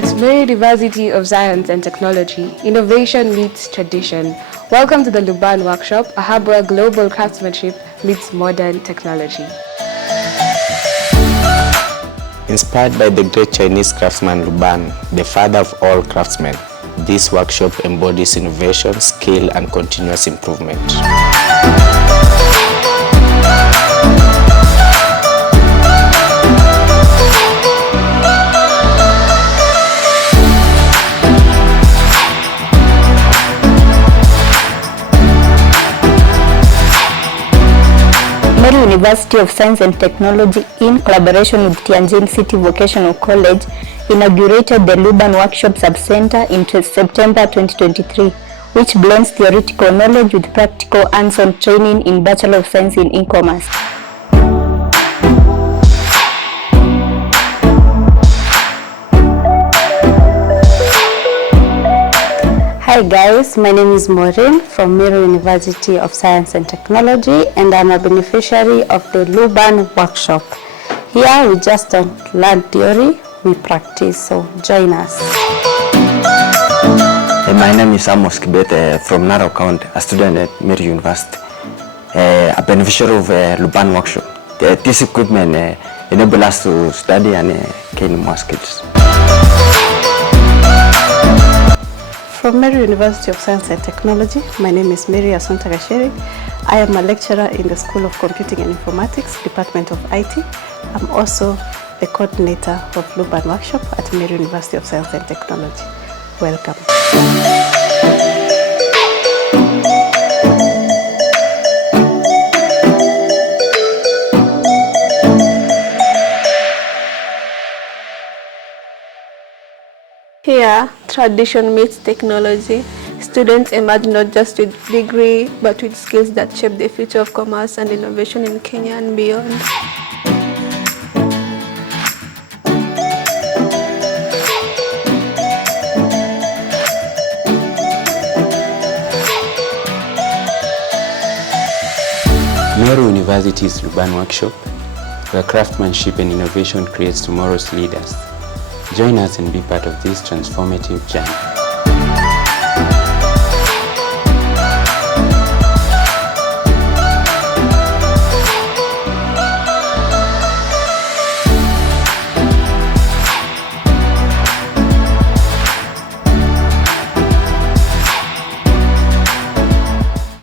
At Meru University of Science and Technology, innovation meets tradition. Welcome to the Luban Workshop, a hub where global craftsmanship meets modern technology. Inspired by the great Chinese craftsman Luban, the father of all craftsmen, this workshop embodies innovation, skill, and continuous improvement. Meru University of Science and Technology, in collaboration with Tianjin City Vocational College, inaugurated the Luban Workshop Sub-Center in September 2023, which blends theoretical knowledge with practical hands-on training in Bachelor of Science in E-Commerce. Hi guys, my name is Maureen from Meru University of Science and Technology, and I'm a beneficiary of the Luban Workshop. Here we just don't learn theory, we practice, so join us. My name is Amos Kibet from Narok County, a student at Meru University, a beneficiary of Luban Workshop. This equipment enables us to study and gain more skills. From Meru University of Science and Technology, my name is Mary Asunta-Gasheri. I am a lecturer in the School of Computing and Informatics, Department of IT. I'm also the coordinator of Luban Workshop at Meru University of Science and Technology. Welcome. Here, tradition meets technology. Students emerge not just with degree, but with skills that shape the future of commerce and innovation in Kenya and beyond. Meru University's Luban Workshop, where craftsmanship and innovation creates tomorrow's leaders. Join us and be part of this transformative journey.